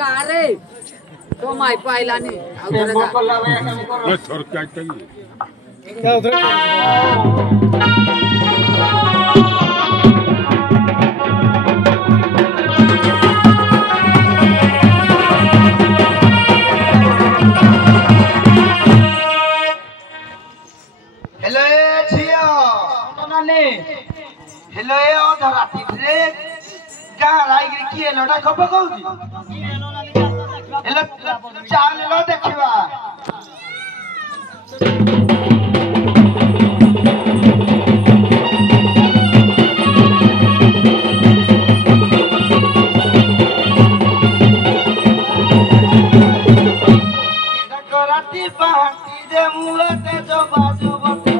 गारे तो माई पाइलानी हेलो झियो नानी हेलो अधराती रे गाँ लाइक किए लड़ा खप कहूची हेलो चाल लो देखिबा राती पहाड़ी जे मुलते जो बाजू बते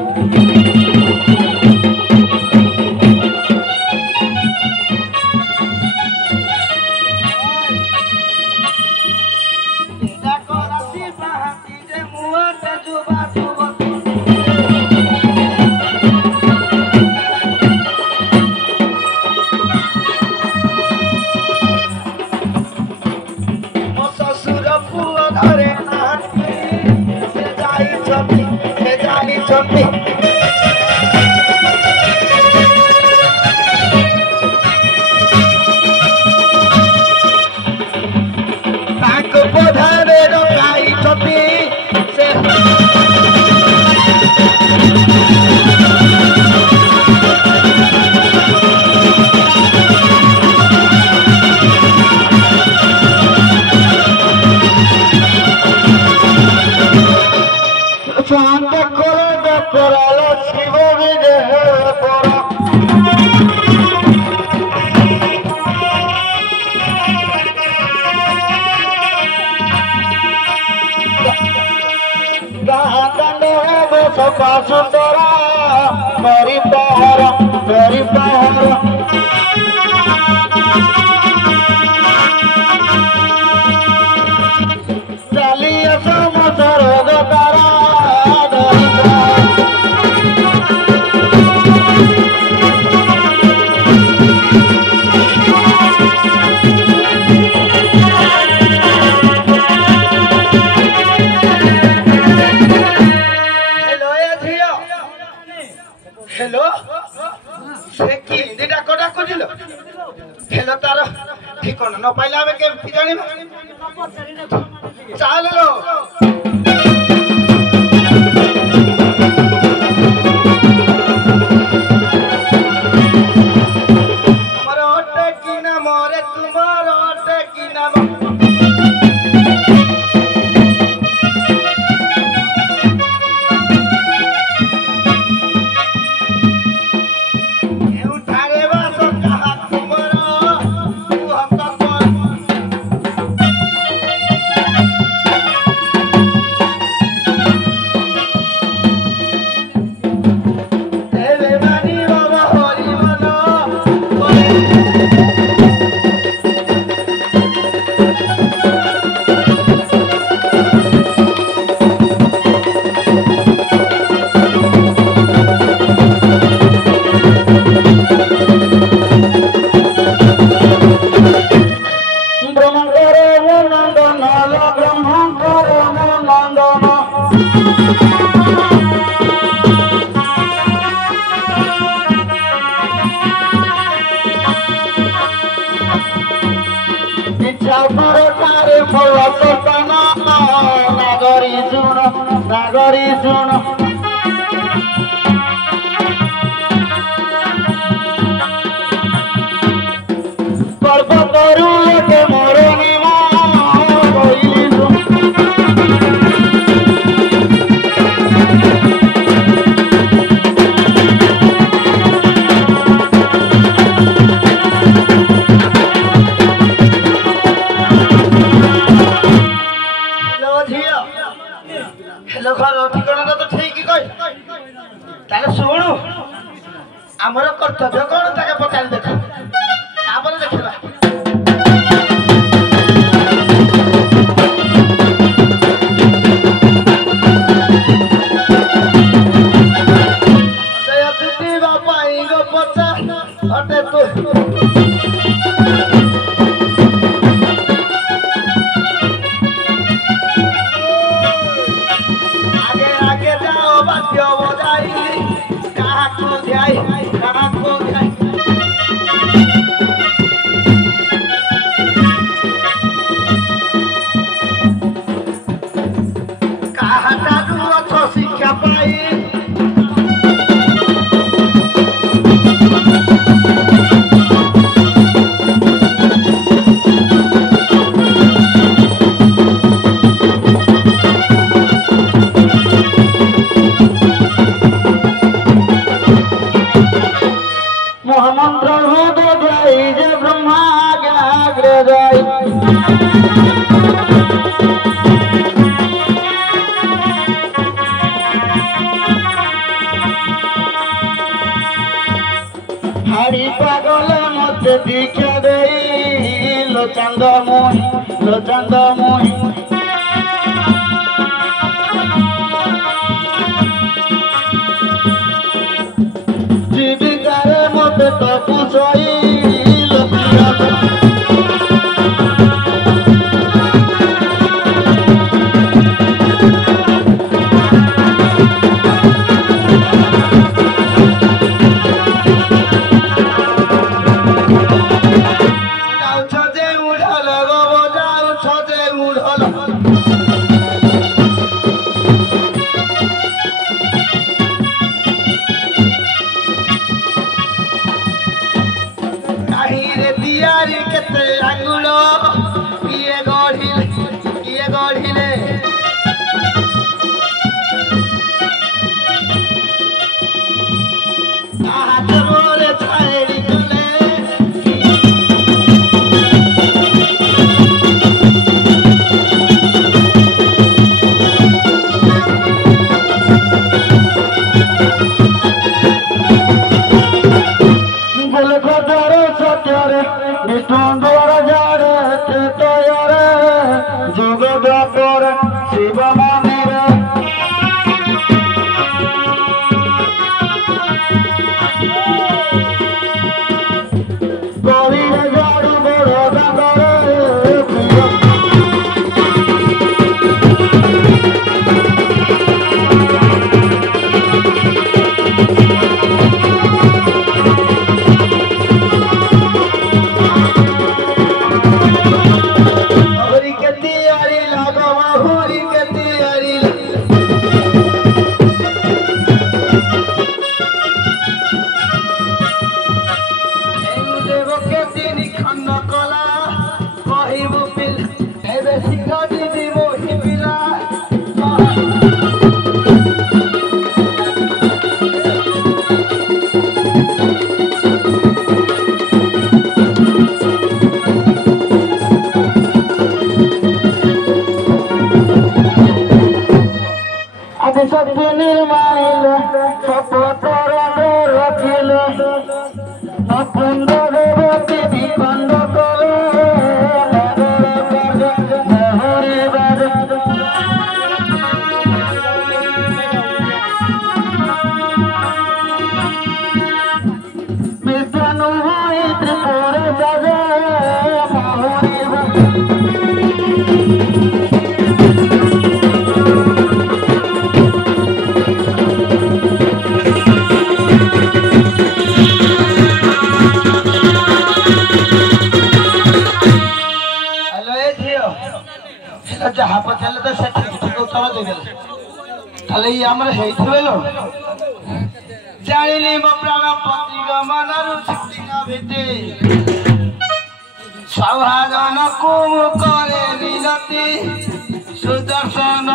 सुंदरा मरी पहरा चलिए समसर तारा हेलो से की हिंदी डाको डाको दिलो हेलो तारा ठिकाना न पाइला हमें केमती जानी चाल लो हमारे होटे की ना मोरे तुम्हारे होटे की ना नागरी सुन पर्व करू के मोरे हेलो घर ठिकाना तो ठीक ही कह ताले सुनु आमर कर्तव्य कौन ताके पचारि देख तापर देखिबा जय अतिथि बापाई गो पचा हटे तो आगे आगे जाओ बातियो बजाई कहाँ को जाई कहाँ को जाई कहाँ जादू अच्छो शिक्षा पाई महामंत्र हृदय जाई जे ब्रह्मा आग्रे जाई हाड़ी पागल मत दीक्षा देई लो चंद मोही जीविकारे मत तो पुछई लो जहाँ पचारे तो से ठीक उत्तर देदेले ताले ये आमर हेइथिबेलो जानिली मो प्राण पति गमनरु छुटिना भेटे सौभाजन को करे विनती सुदर्शन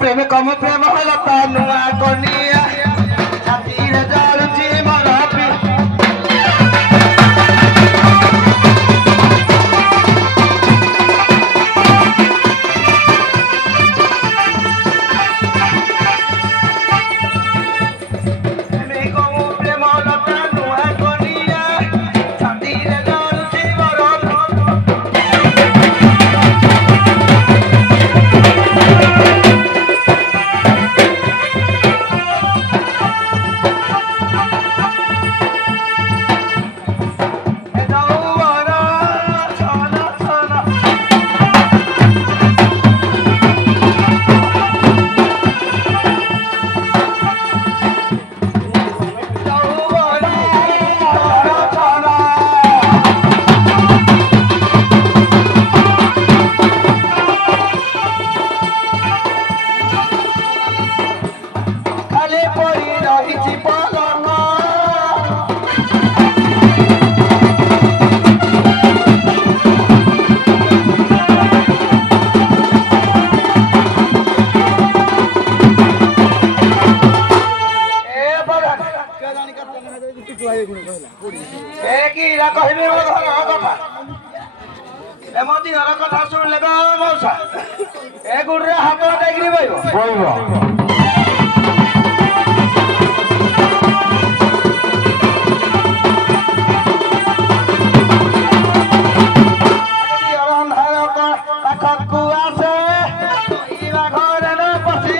प्रेम कम प्रेम लता नुआ कोनिया छाती रे जालुची मोरा पी ଏମିତି ଘର କଥା ଶୁଣିଲେ କଣ ମଉସା ଏ ଗୁଡରେ ହାତ ଦେଇକିରି ବଇବ ପାଖକୁ ଆସେ ଘରେ ବସି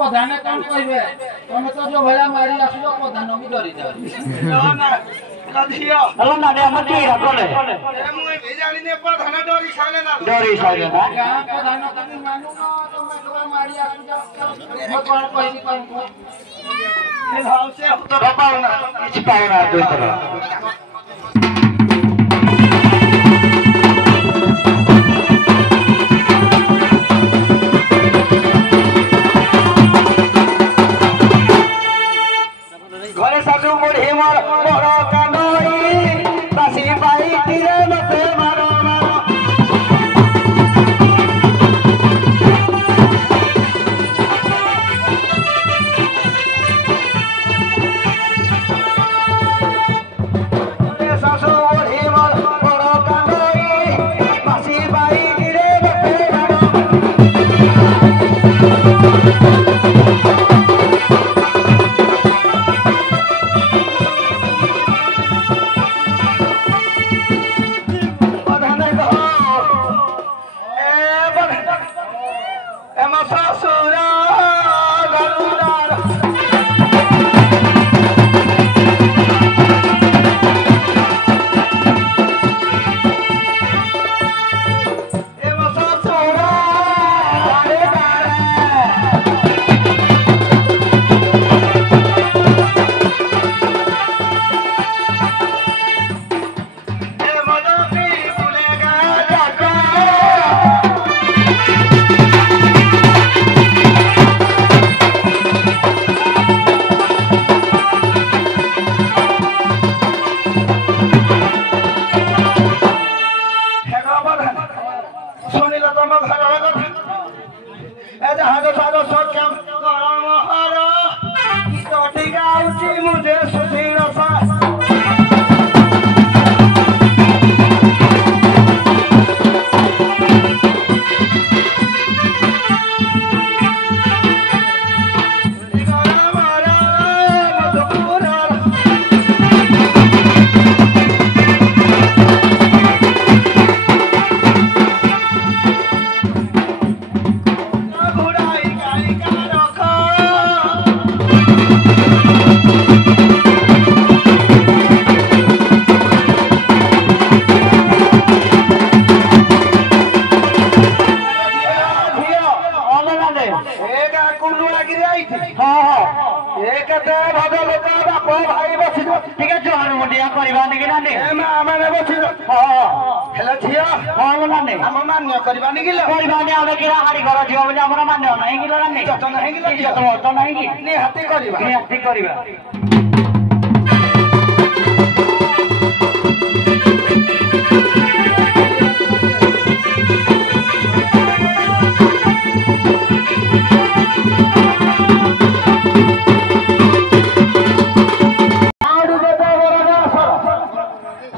प्रधान कौन कहबे तुम तो जो भला मारी आसुलो प्रधान भी डरी जा हेलो ना दे हम की रखले मुई भी जानी ने प्रधान डरी साले ना गां प्रधान तनी मानू ना तो मैं तो मारी आसुलो मैं कौन कहबी कौन ए भाव से तो पावना किछ पावना दुई तरह घरे सासू बुढ़ी मोर बड़ कानई बासी पाई तीरे मते मारो मारो घरे सासू बुढ़ी मोर बड़ कानई बासी पाई तीरे मते मारो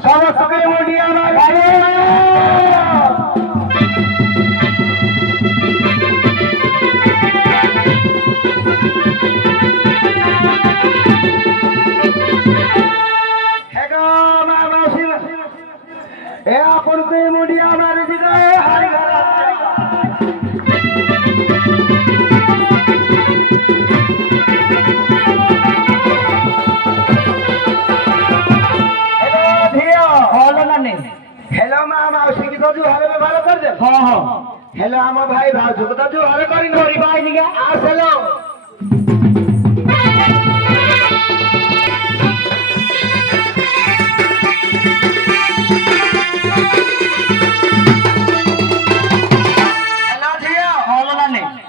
समस्त मुंडिया हेलो आम भाई भाउज को तो जुहार करी नोरी भाई निके आस हेलो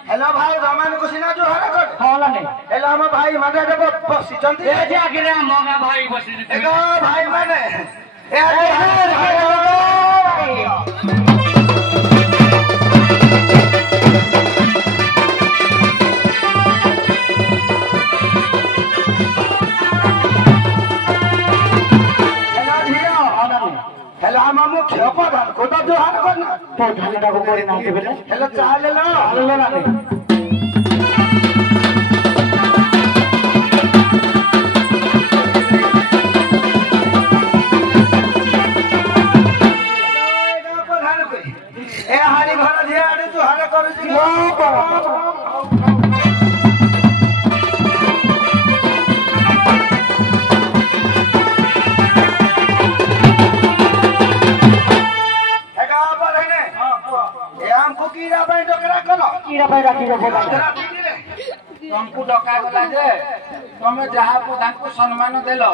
हेलो भाई रमान को सिना जुहार कर होला ने हेलो आम भाई माने देबो बसी चंदी ए जे आगे रे मगा भाई बसी एगो भाई माने ए भाई हेलो हम मुख्य प्रधान को तो जोहार करना प्रधान को करे ना के बेले हेलो चाल लो हेलो ना प्रधान को ए हारी घर जे आडे जोहार करू छी कीड़ा भाई राखी रे तुमको डका गला जे तुमे जहा प्रधान को सम्मान देलो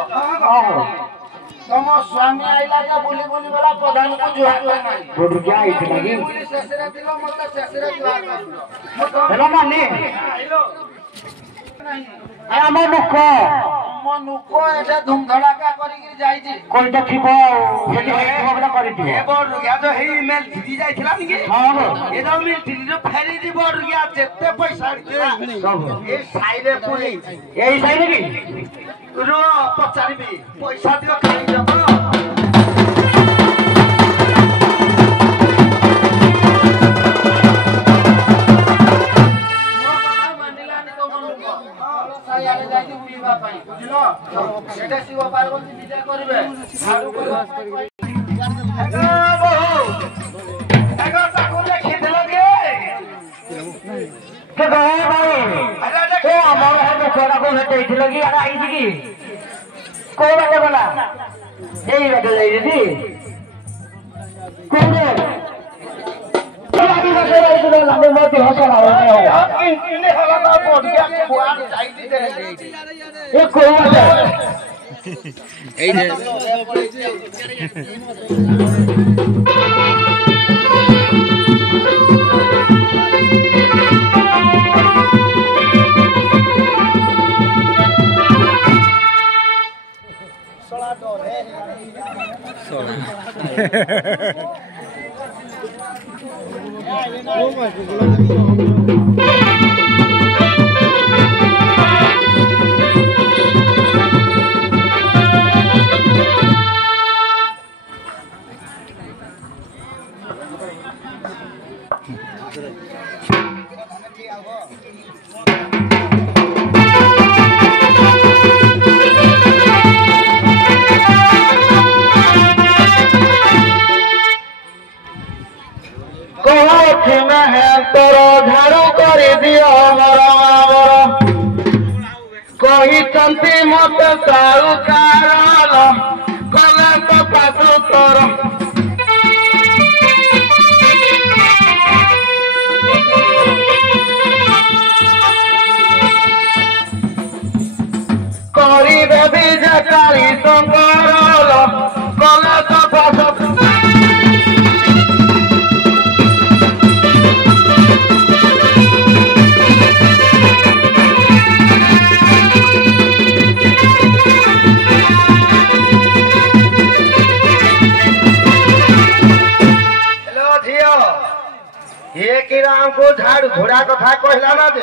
तुम स्वामी आइला जे बोली बोली वाला प्रधान को जुहार नाही बोल क्या आइछ लागी शेषरे दिलो मत शेषरे जुहार करलो हेलो माने हेलो नाही आ मनुको एटा धूम धड़ाका करी के जाई छी कोई देखिबो सेठी होबला करी दिबो ए बोल रुगिया जो हे ईमेल दिदी जाइथिला निके हां ए जो मिल दिदी जो फेरी दी बोल रुगिया जेते पैसा सब ए साइरे पुरी एई साइरे की रो पचारिबी पैसा दियो खाई जब बुझलो सेटा शिव पार्वती विजय करबे झाड़ू को एगो ताको देखि देलो के भाई अरे देख ए हमर है छोरा को भेटै थिलो की अरे आई छी की को बाटे बोला एई बाटे जाई दी कोन आदि बाटे जाई तो लागे मोती हसला हो इने हला ना पड़ गया खुआ जाई दी दे ए को बाटे এই যে कहते मत सारू कारण कले तो पासु तोर करी देवी जकारी संकर कले तो पासु ये कि राम को झाड़ घोड़ा कथा कहला ना दे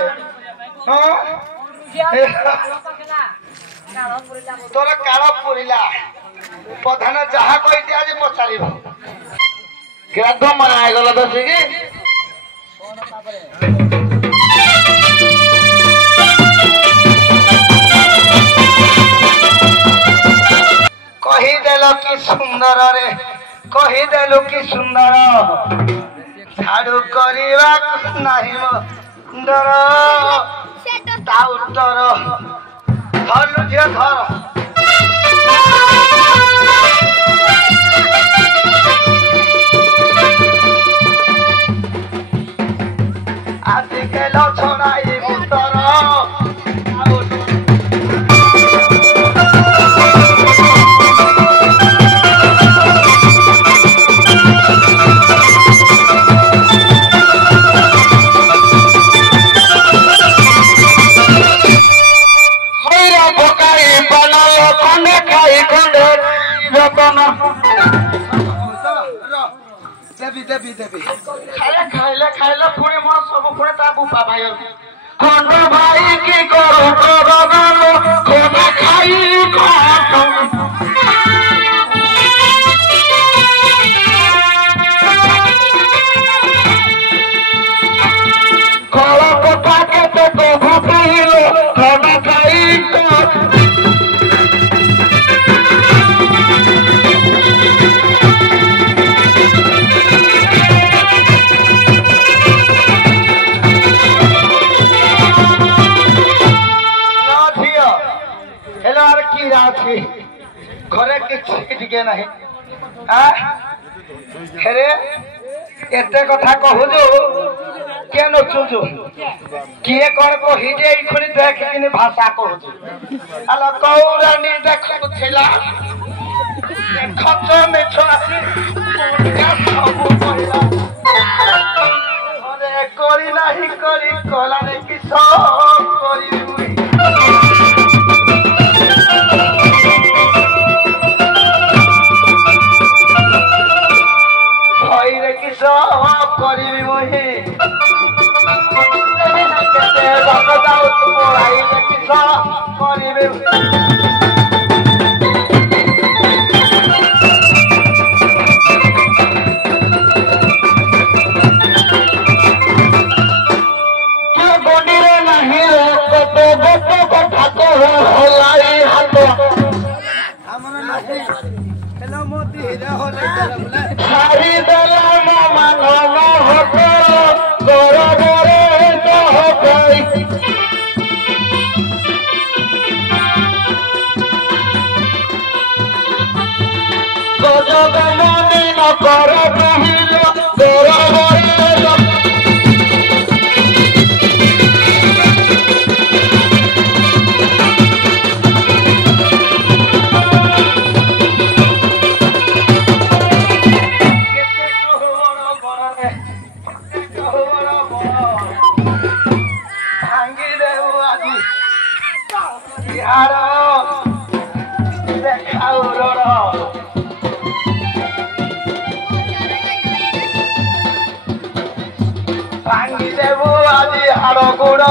हां तोरा काला पुरिला प्रधान जहा कहते आज पचारिबो केरा तो मनाय गला दसी की कहि देलो कि सुंदर रे कहि देलो कि सुंदर झाड़ू करवा नहीं डर ताउतर धर झियो धर ଆଜିକାଲି ଛଡ଼ାଇ ମୁତର দেবী দেবী খাইলে খাইলে খাইলে পুଣି ମୋର ସବୁ ପୁଣି ତା ବୁପା ଭାଇ ଖଣ୍ଡ ଭାଇ କି କରୁ କରଗାଲ ଖୋଦା ଖାଇ କଳ କଥା କେତେ କହୁ କହିଲ ଖୋଦା ଖାଇ ঘরে কিছু টিকে নাই হেরে এতে কথা কহুছু কেন চুছু কিয়ে কଣ কহিছে এইখুনি ଦେଖିକିନି ଭାଷା କହୁଛୁ ଆଲୋ କୌରାଣୀ ଦେଖୁଥିଲା ଖଚ ମିଛ ଆସି ସବୁ କହିଲା ଘରେ କରି ନାହିଁ କରି କଲାରେ କିସ କରିବି কিস କରିବି ମୁହିଁ କେତେ ବାଟ ଯାଉଛୁ ପଳାଇଲେ କିସ କରିବି କିଏ ଗଣ୍ଡିରେ ନାହିଁ କତ ଗତ କଥା କହ ହଲାଇ ହାତ ଆମର ନାହିଁ ହେଲୋ ମୋଦି ରେ ହଲାଇ ଦେଲା ଛାଡ଼ି ଦେଲା ମୋ ମାନ ହତ ଗରବରେ ଦହକଇ ଗଜବ ମନେ ନ କର କହିଲ ଗରବରେ ভাঙি দেব আজি হাড় গোড়